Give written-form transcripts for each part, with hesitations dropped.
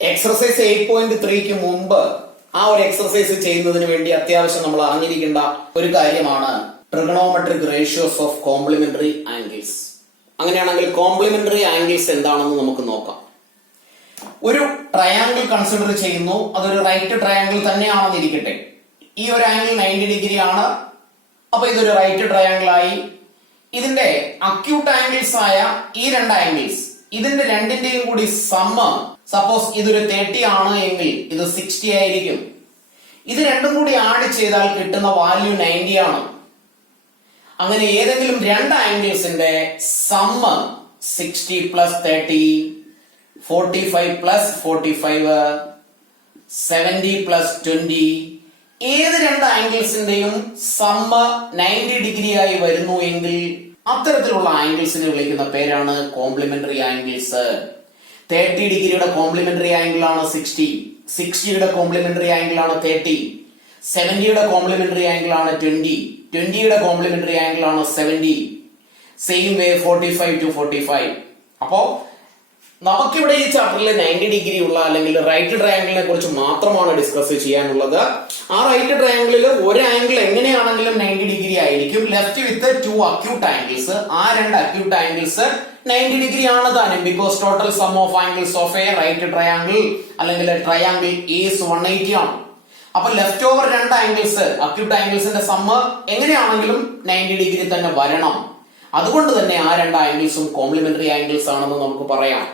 Exercise 8.3ക്ക് മുമ്പ് ആ ഒരു എക്സർസൈസ് ചെയ്യുന്നതിന് വേണ്ടി അത്യാവശ്യം നമ്മൾ അറിഞ്ഞിരിക്കേണ്ട ഒരു കാര്യമാണ് trigonometric ratios of complementary angles. അങ്ങനെയാണെങ്കിൽ കോംപ്ലിമെന്ററി ആംഗിൾസ് എന്താണെന്ന് നമുക്ക് നോക്കാം. ഒരു ട്രയാങ്കിൾ കൺസിഡർ ചെയ്യുന്നു, അതൊരു റൈറ്റ് ട്രയാങ്കിൾ തന്നെയാണെന്നിരിക്കട്ടെ. ഈ ഒരു ആംഗിൾ 90 ഡിഗ്രി ആണ്. അപ്പൊ ഇതൊരു റൈറ്റ് ട്രയാങ്കിൾ ആയി. ഇതിന്റെ അക്യൂട്ട് ആംഗിൾസ് ആയ ഈ രണ്ട് ആംഗിൾസ്, ഇതിന്റെ രണ്ടിന്റെയും കൂടി സമ്മ്, സപ്പോസ് ഇതൊരു 30 ആണ് എങ്കിൽ ഇത് 60 ആയിരിക്കും. ഇത് രണ്ടും കൂടി ആഡ് ചെയ്താൽ കിട്ടുന്ന വാല്യൂ 90 ആണ്. അങ്ങനെ ഏതെങ്കിലും രണ്ട് ആംഗിൾസിന്റെ സമ്മ് 60 പ്ലസ് 30, 45 പ്ലസ് 45, 70 പ്ലസ് 20, ഏത് രണ്ട് ആംഗിൾസിന്റെയും സമ്മ് 90 ഡിഗ്രി ആയി വരുന്നു എങ്കിൽ അത്തരത്തിലുള്ള ആംഗിൾസിനെ വിളിക്കുന്ന പേരാണ് കോംപ്ലിമെന്ററി ആംഗിൾസ്. 30 ഡിഗ്രിയുടെ കോംപ്ലിമെന്ററി ആംഗിൾ ആണ് 60, 60യുടെ കോംപ്ലിമെന്ററി ആംഗിൾ ആണ് 30, 70യുടെ കോംപ്ലിമെന്ററി ആംഗിൾ ആണ് 20, 20യുടെ കോംപ്ലിമെന്ററി ആംഗിൾ ആണ് 70. Same way 45 to 45. അപ്പോ നമുക്കിവിടെ ഈ ചാപ്റ്ററിൽ 90 ഡിഗ്രി ഉള്ള അല്ലെങ്കിൽ റൈറ്റ് ട്രയാങ്കിളിനെ കുറിച്ച് മാത്രമാണ് ഡിസ്കസ് ചെയ്യാനുള്ളത്. ആ റൈറ്റ് ട്രയാങ്കിളിൽ ഒരു ആംഗിൾ എങ്ങനെയാണെങ്കിലും 90 ഡിഗ്രി ആയിരിക്കും. Left with 2 acute angles. ആ രണ്ട് അക്യൂട്ട് ആംഗിൾസ് 90 ഡിഗ്രി ആണ് താനും. Because total sum of angles of a right triangle അല്ലെങ്കിൽ ട്രയാങ്കിൾ ഈസ് 180 ആണ്. അപ്പൊ ലെഫ്റ്റ് ഓവർ രണ്ട് ആംഗിൾസ്, അക്യൂട്ട് ആംഗിൾസിന്റെ സമ്മ് എങ്ങനെയാണെങ്കിലും 90 ഡിഗ്രി തന്നെ വരണം. അതുകൊണ്ട് തന്നെ ആ രണ്ട് ആംഗിൾസും കോംപ്ലിമെന്ററി ആംഗിൾസ് ആണെന്ന് നമുക്ക് പറയാം.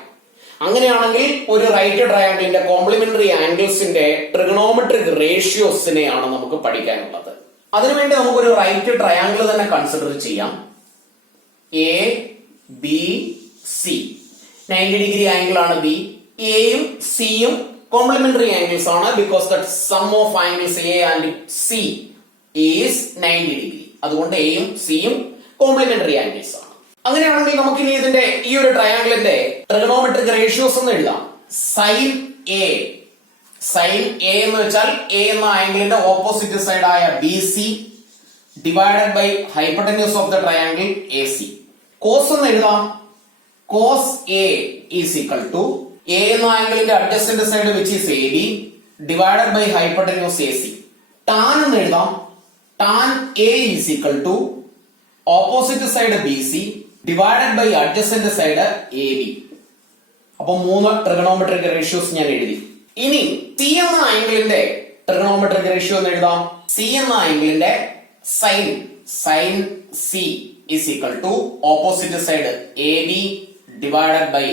അങ്ങനെയാണെങ്കിൽ ഒരു റൈറ്റ് ട്രയാങ്കിളിന്റെ കോംപ്ലിമെന്ററി ആംഗിൾസിന്റെ ട്രിഗണോമെട്രിക് റേഷ്യോസിനെയാണ് നമുക്ക് പഠിക്കാനുള്ളത്. അതിനുവേണ്ടി നമുക്കൊരു റൈറ്റ് ട്രയാങ്കിൾ തന്നെ കൺസിഡർ ചെയ്യാം. A B C 90 degree angle ആണ് ബി. എയും സിയും കോംപ്ലിമെന്ററി ആംഗിൾസ് ആണ്. Because the sum of angles A and C is 90 degree. അതുകൊണ്ട് എയും സിയും കോംപ്ലിമെന്ററി ആംഗിൾസ് ആണ്. അങ്ങനെയാണെങ്കിൽ നമുക്ക് ഇനി ഇതിന്റെ ഈ ഒരു ട്രയാങ്കിളിന്റെ ട്രിഗണോമെട്രിക് റേഷ്യോസ് എന്ന് എഴുതാം. സൈൻ എ, സൈൻ എ എന്ന് വെച്ചാൽ എ എന്ന ആംഗിളിന്റെ ഓപ്പോസിറ്റ് സൈഡ് ആയ B C divided by hypotenuse of the triangle A C. Cos എന്ന് എഴുതാം. Cos A is equal to A എന്ന ആംഗിളിന്റെ adjacent side which is A B divided by hypotenuse A C. Tan എന്ന് എഴുതാം. Tan A is equal to opposite side B C divided by adjacent side A B. അപ്പൊ 3 trigonometric ratios ഞാൻ എഴുതി. ഇനി C എന്ന ആംഗിളിന്റെ trigonometric ratio എന്ന് എഴുതാം. C എന്ന ആംഗിളിന്റെ sine, sine C is equal to opposite side A B divided by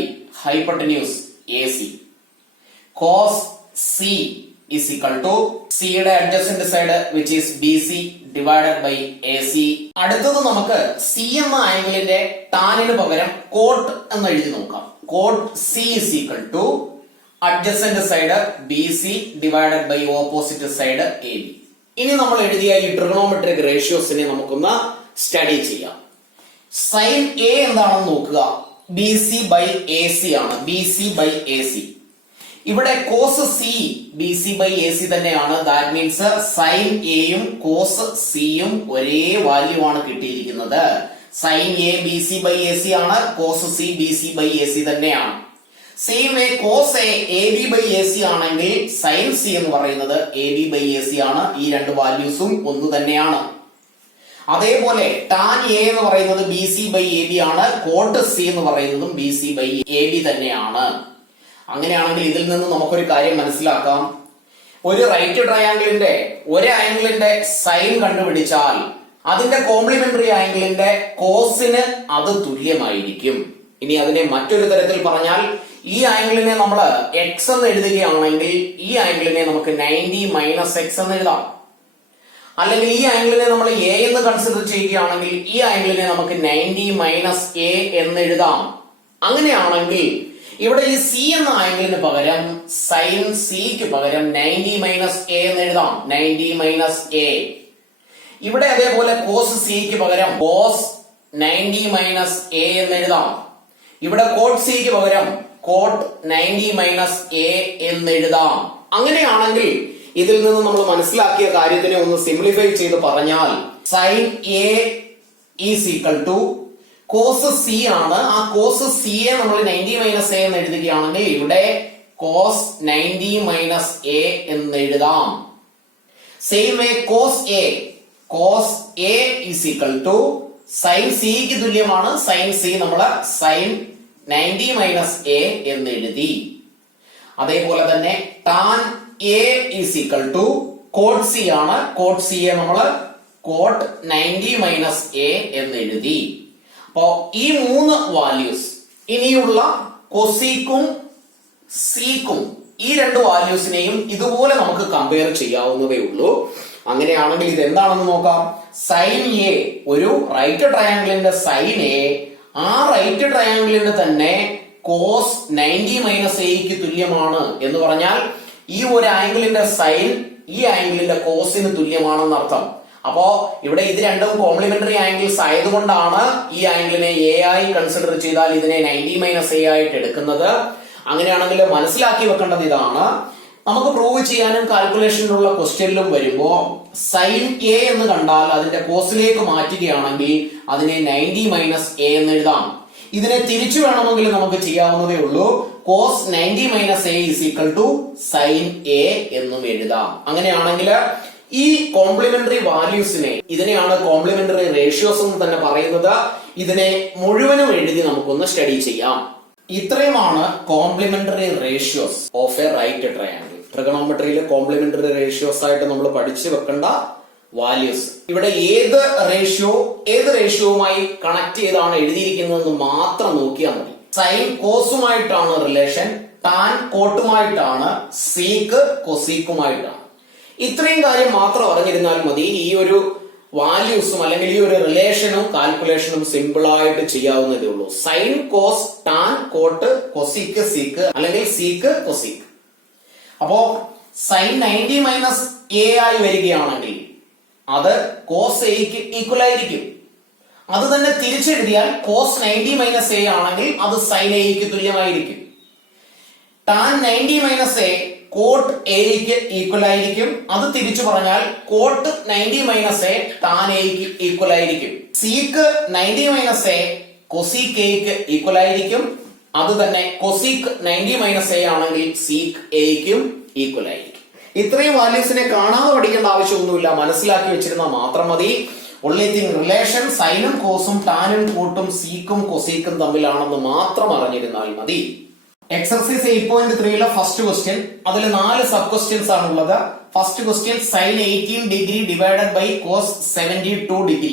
hypotenuse A C. Cos C is equal to സിയുടെ adjacent side which is B C divided by A C. അടുത്തത് നമുക്ക് C എന്ന ആംഗിളിന്റെ ടാനിന് പകരം coat എന്ന് എഴുതി നോക്കാം. Cot C is equal to adjacent side B C divided by opposite side A B. ഇനി നമ്മൾ എഴുതിയ ഈ ട്രിഗണോമെട്രിക് റേഷ്യോസിനെ നമുക്കൊന്ന് സ്റ്റഡി ചെയ്യാം. സൈൻ എ എന്താണെന്ന് നോക്കുക. B C by A C ആണ്. B C by A C. ഇവിടെ cos C B C by A C തന്നെയാണ്. ദാറ്റ് മീൻസ് സൈൻ എയും കോസ് സിയും ഒരേ വാല്യൂ ആണ് കിട്ടിയിരിക്കുന്നത്. Sine A B C by A C ആണ്. Cos C B C by A C തന്നെയാണ്. Same way cos A B by A C ആണെങ്കിൽ sine C എന്ന് പറയുന്നത് A B by A C ആണ്. ഈ രണ്ട് വാല്യൂസും ഒന്ന് തന്നെയാണ്. അതേപോലെ ടാൻ എ എന്ന് പറയുന്നത് B C by A B ആണ്. കോട്ട് സി എന്ന് പറയുന്നതും B C by A B തന്നെയാണ്. അങ്ങനെയാണെങ്കിൽ ഇതിൽ നിന്ന് നമുക്കൊരു കാര്യം മനസ്സിലാക്കാം. ഒരു റൈറ്റ് ട്രയാങ്കിളിന്റെ ഒരു ആംഗിളിന്റെ സൈൻ കണ്ടുപിടിച്ചാൽ അതിന്റെ കോംപ്ലിമെന്ററി ആംഗിളിന്റെ കോസിന് അത് തുല്യമായിരിക്കും. ഇനി അതിനെ മറ്റൊരു തരത്തിൽ പറഞ്ഞാൽ ഈ ആംഗിളിനെ നമ്മൾ എക്സ് എന്ന് എഴുതുകയാണെങ്കിൽ ഈ ആംഗിളിനെ നമുക്ക് 90 മൈനസ് എക്സ് എന്ന് എഴുതാം. അല്ലെങ്കിൽ ഈ ആംഗിളിനെ നമ്മൾ എ എന്ന് കൺസിഡർ ചെയ്യുകയാണെങ്കിൽ ഈ ആംഗിളിനെ നമുക്ക് 90 മൈനസ് എ എന്ന് എഴുതാം. അങ്ങനെയാണെങ്കിൽ ഇവിടെ ഈ സി എന്ന ആംഗിളിന് പകരം സൈൻ സിക്ക് പകരം 90 മൈനസ് എ എന്ന് എഴുതാം. 90 മൈനസ് എ. ഇവിടെ അതേപോലെ കോസ് സിക്ക് പകരം കോസ് 90 മൈനസ് എ എന്ന് എഴുതാം. ഇവിടെ കോട്ട് സിക്ക് പകരം കോട്ട് 90 മൈനസ് എ എന്ന് എഴുതാം. അങ്ങനെയാണെങ്കിൽ ഇതിൽ നിന്ന് നമ്മൾ മനസ്സിലാക്കിയ കാര്യത്തിനെ ഒന്ന് സിംപ്ലിഫൈ ചെയ്ത് പറഞ്ഞാൽ sine A is equal to cos C ആണ്. ആ കോസ് സിയെ നമ്മൾ 90 മൈനസ് എ എന്ന് എഴുതുകയാണെങ്കിൽ ഇവിടെ കോസ് 90 മൈനസ് എ എന്ന് എഴുതാം. Same way cos A is equal to sine സിക്ക് തുല്യമാണ്. സൈൻ സി നമ്മൾ സൈൻ 90 മൈനസ് എ എന്ന് എഴുതി. അതേപോലെ തന്നെ tan A is equal to cot C ആണ്. കോട്ട് സി യെ നമ്മൾ കോട്ട് 90 മൈനസ് എ എന്ന് എഴുതി. അപ്പോ ഈ മൂന്ന് വാല്യൂസ് ഇനിയുള്ള കൊസീക്കും സീക്കും ഈ രണ്ട് വാല്യൂസിനെയും ഇതുപോലെ നമുക്ക് കമ്പയർ ചെയ്യാവുന്നതേ ഉള്ളൂ. അങ്ങനെയാണെങ്കിൽ ഇത് എന്താണെന്ന് നോക്കാം. സൈൻ എ, ഒരു റൈറ്റ് ട്രയാംഗിളിന്റെ സൈൻ എ ആ റൈറ്റ് ട്രയാംഗിളിന് തന്നെ കോസ് 90 മൈനസ് എക്ക് തുല്യമാണ് എന്ന് പറഞ്ഞാൽ ഈ ഒരു ആംഗിളിന്റെ സൈൻ ഈ ആംഗിളിന്റെ കോസിന് തുല്യമാണെന്ന് അർത്ഥം. അപ്പോ ഇവിടെ ഇത് രണ്ടും കോംപ്ലിമെന്ററി ആംഗിൾസ് ആയതുകൊണ്ടാണ് ഈ ആംഗിളിനെ എ ആയി കൺസിഡർ ചെയ്താൽ ഇതിനെ 90 മൈനസ് എ ആയിട്ട് എടുക്കുന്നത്. അങ്ങനെയാണെങ്കിൽ മനസ്സിലാക്കി വെക്കേണ്ടത് ഇതാണ്. നമുക്ക് പ്രൂവ് ചെയ്യാനും കാൽക്കുലേഷനിലുള്ള ക്വസ്റ്റ്യനിലും വരുമ്പോ സൈൻ എ എന്ന് കണ്ടാൽ അതിന്റെ കോസിലേക്ക് മാറ്റുകയാണെങ്കിൽ അതിനെ 90 മൈനസ് എ എന്ന് എഴുതാം. ഇതിനെ തിരിച്ചു വേണമെങ്കിൽ നമുക്ക് ചെയ്യാവുന്നതേ ഉള്ളൂ. Cos 90 minus A is equal to sine A എന്നും എഴുതാം. അങ്ങനെയാണെങ്കിൽ ഈ കോംപ്ലിമെന്ററി വാല്യൂസിനെ, ഇതിനെയാണ് കോംപ്ലിമെന്ററി റേഷ്യോസ് എന്ന് തന്നെ പറയുന്നത്. ഇതിനെ മുഴുവനും എഴുതി നമുക്കൊന്ന് സ്റ്റഡി ചെയ്യാം. ഇത്രയുമാണ് complementary ratios of a right triangle. ട്രിഗണോമെട്രിയിലെ കോംപ്ലിമെന്ററി റേഷ്യോസ് ആയിട്ട് നമ്മൾ പഠിച്ചു വെക്കേണ്ട വാല്യൂസ്. ഇവിടെ ഏത് റേഷ്യോവുമായി കണക്ട് ചെയ്താണ് എഴുതിയിരിക്കുന്നതെന്ന് മാത്രം നോക്കിയാൽ മതി. സൈൻ കോസുമായിട്ടാണ് റിലേഷൻ, ടാൻ കോട്ടുമായിട്ടാണ്, സീക്ക് കൊസീക്കുമായിട്ടാണ്. ഇത്രയും കാര്യം മാത്രം അറിഞ്ഞിരുന്നാൽ മതി. ഈ ഒരു വാല്യൂസും അല്ലെങ്കിൽ ഈ ഒരു റിലേഷനും കാൽക്കുലേഷനും സിമ്പിൾ ആയിട്ട് ചെയ്യാവുന്നതേ ഉള്ളൂ. Sine cos tan cot cosec sec അല്ലെങ്കിൽ സീക്ക് കൊസീക്ക്. അപ്പോ സൈൻ 90 മൈനസ് എ ആയി വരികയാണെങ്കിൽ അത് കോസ് എക്ക് ഈക്വൽ ആയിരിക്കും. അത് തന്നെ തിരിച്ചെഴുതിയാൽ കോസ് 90 മൈനസ് എ ആണെങ്കിൽ അത് സൈൻ എക്ക് തുല്യമായിരിക്കും. ടാൻ 90 മൈനസ് എ കോട്ട് എക്ക് ഈക്വൽ ആയിരിക്കും. അത് തിരിച്ചു പറഞ്ഞാൽ കോട്ട് 90 മൈനസ് എ ടാൻ എക്ക് ഈക്വൽ ആയിരിക്കും. സീക്ക് 90 മൈനസ് എ കൊസീക്ക് എക്ക് ഈക്വൽ ആയിരിക്കും. അത് തന്നെ കൊസീക്ക് 90 മൈനസ് എ ആണെങ്കിൽ സീക്ക് എക്കും ഈക്വൽ ആയിരിക്കും. ഇത്രയും വാല്യൂസിനെ കാണാതെ പഠിക്കേണ്ട ആവശ്യമൊന്നുമില്ല, മനസ്സിലാക്കി വെച്ചിരുന്നാൽ മാത്രം മതി. ഒൺലി തിങ് റിലേഷൻ സൈനും കോസും ടാനും കോട്ടും സീക്കും കൊസീക്കും തമ്മിലാണെന്ന് മാത്രം അറിഞ്ഞിരുന്നാൽ മതി. എക്സർസൈസ് 8.3 ഫസ്റ്റ് ക്വസ്റ്റ്യൻ, അതിൽ 4 സബ് ക്വസ്റ്റ്യൻസ് ആണുള്ളത്. First question sine 18 degree divided by cos 72 degree.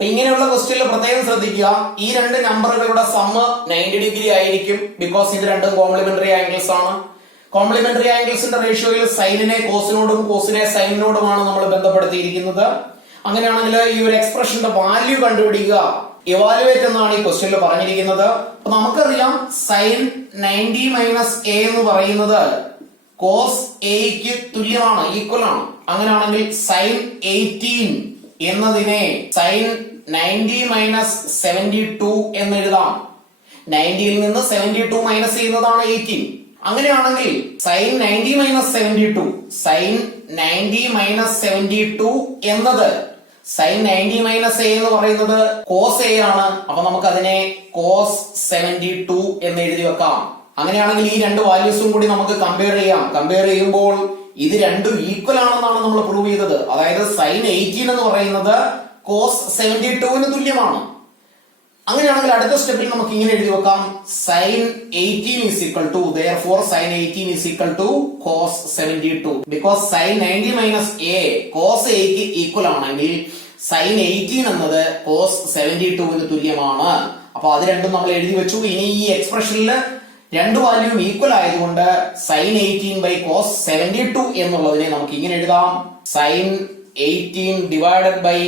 ഇങ്ങനെയുള്ള ക്വസ്റ്റ്യനിൽ പ്രത്യേകം ശ്രദ്ധിക്കുക, ഈ രണ്ട് നമ്പറുകളുടെ സമ്മ് 90 ഡിഗ്രി ആയിരിക്കും. ബിക്കോസ് ഇത് രണ്ടും കോംപ്ലിമെന്ററി ആംഗിൾസ് ആണ്. കോംപ്ലിമെന്ററി ആംഗിൾസിന്റെ റേഷ്യോയിൽ സൈനിനെ കോസിനോടും കോസിനെ സൈനിനോടുമാണ് നമ്മൾ ബന്ധപ്പെടുത്തിയിരിക്കുന്നത്. അങ്ങനെയാണെങ്കിൽ ഈ ഒരു എക്സ്പ്രഷന്റെ വാല്യൂ കണ്ടുപിടിക്കുക, ഇവാലുവേറ്റ് എന്നാണ് ഈ ക്വസ്റ്റ്യനിൽ പറഞ്ഞിരിക്കുന്നത്. അപ്പൊ നമുക്കറിയാം സൈൻ 90 മൈനസ് എ എന്ന് പറയുന്നത് കോസ് എക്ക് തുല്യമാണ്, ഈക്വൽ ആണ്. അങ്ങനെയാണെങ്കിൽ സൈൻ 18 എന്നതിനെ സൈൻ 90 മൈനസ് 72 എന്ന് എഴുതാം. 90ൽ നിന്ന് 72 മൈനസ് ചെയ്യുന്നതാണ് 18. അങ്ങനെയാണെങ്കിൽ സൈൻ 90 മൈനസ് 72 സൈൻ 90 മൈനസ് 72 എന്നത് സൈൻ 90 മൈനസ് എ എന്ന് പറയുന്നത് കോസ് എ ആണ്. അപ്പൊ നമുക്ക് അതിനെ കോസ് 72 എന്ന് എഴുതി വെക്കാം. അങ്ങനെയാണെങ്കിൽ ഈ രണ്ട് വാല്യൂസും കൂടി നമുക്ക് കമ്പയർ ചെയ്യാം. കമ്പയർ ചെയ്യുമ്പോൾ ഇത് രണ്ടും ഈക്വൽ ആണെന്നാണ് നമ്മൾ പ്രൂവ് ചെയ്തത്. അതായത് സൈൻ 18 എന്ന് പറയുന്നത് കോസ് 72 തുല്യമാണ്. അങ്ങനെയാണെങ്കിൽ അടുത്ത സ്റ്റെപ്പിൽ നമുക്ക് ഇങ്ങനെ എഴുതി വെക്കാം, sine 18 is equal to therefore sin 18 is equal to cos 72. Because sine 90 minus A cos എക്ക് ഈക്വൽ ആണെങ്കിൽ സൈൻ 18 എന്നത് കോസ് 72 തുല്യമാണ്. അപ്പൊ അത് രണ്ടും നമ്മൾ എഴുതി വെച്ചു. ഇനി ഈ എക്സ്പ്രഷനിൽ രണ്ട് വാല്യൂം ഈക്വൽ ആയതുകൊണ്ട് സൈൻ 18 ബൈ കോസ് 72 എന്നുള്ളതിനെ നമുക്ക് ഇങ്ങനെ എഴുതാം, sine 18 divided by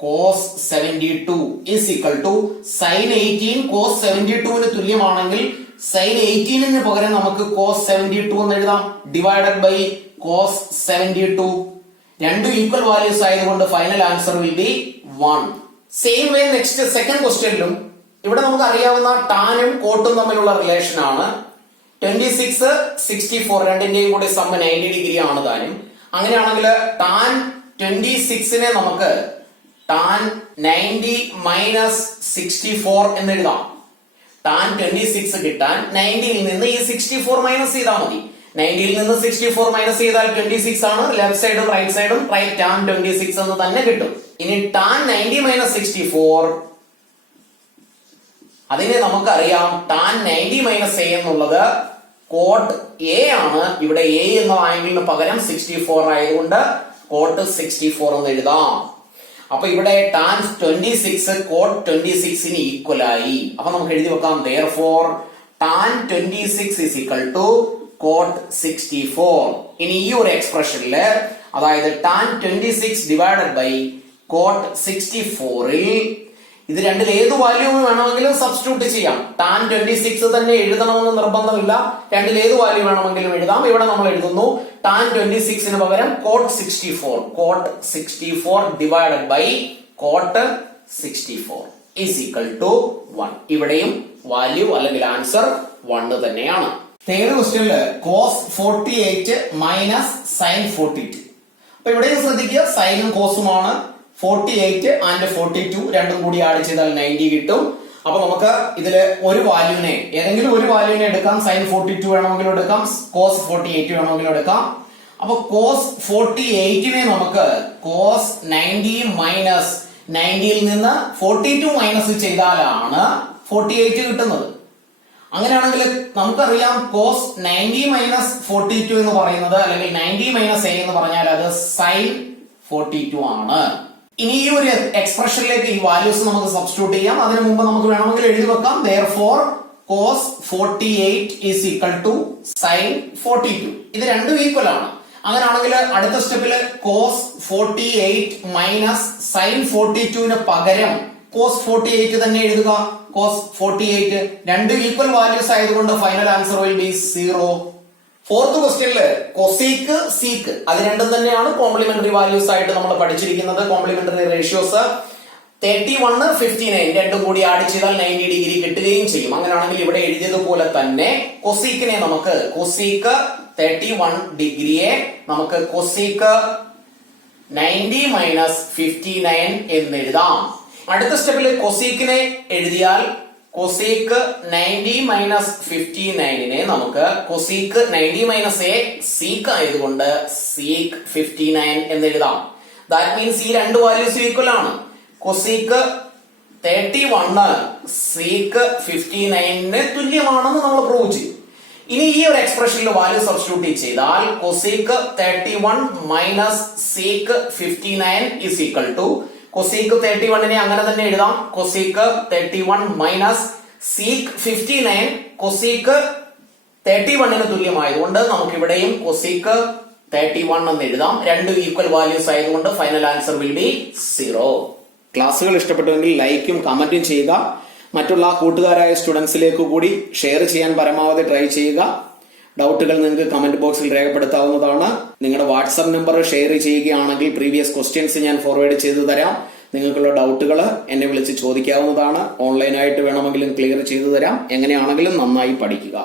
cos 72 is equal to sin 18 cos 72 തുല്യമാണെങ്കിൽ sin 18 പകരം നമുക്ക് cos 72 എന്ന് എഴുതാം, ഡിവൈഡഡ് ബൈ cos 72. രണ്ട് ഈക്വൽ വാല്യൂസ് ആയതുകൊണ്ട് final answer will be 1. Same way next second ക്വസ്റ്റ്യനിലും ഇവിടെ നമുക്ക് അറിയാവുന്ന ടാനും കോട്ടും തമ്മിലുള്ള റിലേഷൻ ആണ്. 26 64 രണ്ടിന്റെയും കൂടി സമ്മ 90 ഡിഗ്രി ആണ് താനും. അങ്ങനെയാണെങ്കിൽ ടാൻ 26നെ നമുക്ക് ടാൻ 90 മൈനസ് 64 എന്ന് എഴുതാം. ടാൻ 26 കിട്ടാൻ 90യിൽ നിന്ന് ഈ 64 മൈനസ് ചെയ്താൽ മതി. 90യിൽ നിന്ന് 64 മൈനസ് ചെയ്താൽ 26 ആണ്. ലെഫ്റ്റ് സൈഡും റൈറ്റ് സൈഡും ടാൻ 26 എന്ന് തന്നെ കിട്ടും. ഇനി ടാൻ 90 മൈനസ് 64, അതിനെ നമുക്കറിയാം ടാൻ 90 മൈനസ് എ എന്നുള്ളത് കോട്ട് എ ആണ്. ഇവിടെ എ എന്ന ആംഗിളിന് പകരം 64 ആയതുകൊണ്ട് കോട്ട് 64 എന്ന് എഴുതാം. അപ്പൊ ഇവിടെ ടാൻ 26 കോട്ട് 26 ഈക്വൽ ആയി. അപ്പൊ നമുക്ക് എഴുതി വെക്കാം therefore tan 26 is equal to cot 64. ഇനി ഈ ഒരു എക്സ്പ്രഷനില്, അതായത് ടാൻ 26 ഡിവൈഡഡ് ബൈ കോട്ട് 64ൽ ഇത് രണ്ടിൽ ഏത് വാല്യൂ വേണമെങ്കിലും സബ്സ്റ്റിറ്റ്യൂട്ട് ചെയ്യാം. ടാൻ 26 തന്നെ എഴുതണമെന്ന് നിർബന്ധമില്ല. രണ്ടിൽ ഏത് വാല്യൂ വേണമെങ്കിലും എഴുതാം. ഇവിടെ നമ്മൾ എഴുതുന്നു ടാൻ 26 പകരം cot 64. Cot 64 divided by cot 64 is equal to 1. ഇവിടെയും വാല്യൂ അല്ലെങ്കിൽ ആൻസർ 1 തന്നെയാണ്. തേർഡ് ക്വസ്റ്റ്യനില് കോസ് 48 മൈനസ് സൈൻ 42. അപ്പൊ ഇവിടെയും ശ്രദ്ധിക്കുക, സൈനും കോസുമാണ്. 48 ആൻഡ് 42 രണ്ടും കൂടി ആഡ് ചെയ്താൽ 90 കിട്ടും. അപ്പൊ നമുക്ക് ഇതില് ഒരു വാല്യൂനെ, ഏതെങ്കിലും ഒരു വാല്യൂനെ എടുക്കാം. സൈൻ 42 വേണമെങ്കിലും എടുക്കാം, കോസ് 48 വേണമെങ്കിലും എടുക്കാം. അപ്പൊ കോസ് 48നെ നമുക്ക് കോസ് 90 മൈനസ് 90യിൽ നിന്ന് 42 മൈനസ് ചെയ്താലാണ് 48 കിട്ടുന്നത്. അങ്ങനെയാണെങ്കിൽ നമുക്കറിയാം കോസ് 90 മൈനസ് 42 എന്ന് പറയുന്നത്, അല്ലെങ്കിൽ 90 മൈനസ് എ എന്ന് പറഞ്ഞാൽ അത് സൈൻ 42 ആണ്. ഇനി ഈ ഒരു എക്സ്പ്രഷനിലേക്ക് ഈ വാല്യൂസ് നമുക്ക് സബ്സ്റ്റിറ്റ്യൂട്ട് ചെയ്യാം. അതിനു മുമ്പ് നമുക്ക് വേണമെങ്കിൽ എഴുതി വെക്കാം therefore cos 48 is equal to sin 42. ഇത് രണ്ടും ഈക്വൽ ആണ്. അങ്ങനെയാണെങ്കിൽ അടുത്ത സ്റ്റെപ്പില് cos 48 മൈനസ് sin 42ന് പകരം cos 48 തന്നെ എഴുതുക. cos 48 രണ്ടും ഈക്വൽ വാല്യൂസ് ആയതുകൊണ്ട് final answer will be 0. Fourth ക്വസ്റ്റ്യനില് കൊസീക്ക് സീക്ക് അത് രണ്ടും തന്നെയാണ് കോംപ്ലിമെന്ററി വാല്യൂസ് ആയിട്ട് നമ്മൾ പഠിച്ചിരിക്കുന്നത്. കോംപ്ലിമെന്ററി റേഷ്യോസ് 31 59 രണ്ടും കൂടി ആഡ് ചെയ്താൽ 90 ഡിഗ്രി കിട്ടുകയും ചെയ്യും. അങ്ങനെയാണെങ്കിൽ ഇവിടെ എഴുതിയതുപോലെ തന്നെ കൊസീക്കിനെ നമുക്ക് കൊസീക്ക് 31 ഡിഗ്രിയെ നമുക്ക് കൊസീക്ക് 90 മൈനസ് 59 എന്ന് എഴുതാം. അടുത്ത സ്റ്റെപ്പിൽ കൊസീക്കിനെ എഴുതിയാൽ കൊസീക്ക് 90 മൈനസ് 59നെ നമുക്ക് കൊസീക്ക് 90 മൈനസ് എ സീക്ക് ആയതുകൊണ്ട് സീക്ക് 59 എന്ന് എഴുതാം. ദാറ്റ് മീൻസ് ഈ രണ്ട് വാല്യൂസ് ഈക്വൽ ആണ്. കൊസീക്ക് 31 സീക്ക് 59ന് തുല്യമാണെന്ന് നമ്മൾ പ്രൂവ് ചെയ്യും. ഇനി ഈ ഒരു എക്സ്പ്രഷനിൽ വാല്യൂ സബ്സ്റ്റിറ്റ്യൂട്ട് ചെയ്താൽ cosec 31 minus sec 59 is equal to cosec 31നെ അങ്ങനെ തന്നെ എഴുതാം. കൊസീക്ക് 31 മൈനസ് സീക്ക് 59 കൊസീക്ക് 31ന് തുല്യമായതുകൊണ്ട് നമുക്ക് ഇവിടെയും കൊസീക്ക് 31 എന്ന് എഴുതാം. രണ്ടും ഈക്വൽ വാല്യൂസ് ആയതുകൊണ്ട് ഫൈനൽ ആൻസർ വിൽ ബി 0. ക്ലാസ്സുകൾ ഇഷ്ടപ്പെട്ടുവെങ്കിൽ ലൈക്കും കമന്റും ചെയ്യുക. മറ്റുള്ള കൂട്ടുകാരായ സ്റ്റുഡൻസിലേക്ക് കൂടി ഷെയർ ചെയ്യാൻ പരമാവധി ട്രൈ ചെയ്യുക. ഡൗട്ടുകൾ നിങ്ങൾക്ക് കമന്റ് ബോക്സിൽ രേഖപ്പെടുത്താവുന്നതാണ്. നിങ്ങളുടെ വാട്സ്ആപ്പ് നമ്പർ ഷെയർ ചെയ്യുകയാണെങ്കിൽ പ്രീവിയസ് ക്വസ്റ്റ്യൻസ് ഞാൻ ഫോർവേഡ് ചെയ്തു തരാം. നിങ്ങൾക്കുള്ള ഡൗട്ടുകൾ എന്നെ വിളിച്ച് ചോദിക്കാവുന്നതാണ്. ഓൺലൈനായിട്ട് വേണമെങ്കിലും ക്ലിയർ ചെയ്തു തരാം. എങ്ങനെയാണെങ്കിലും നന്നായി പഠിക്കുക.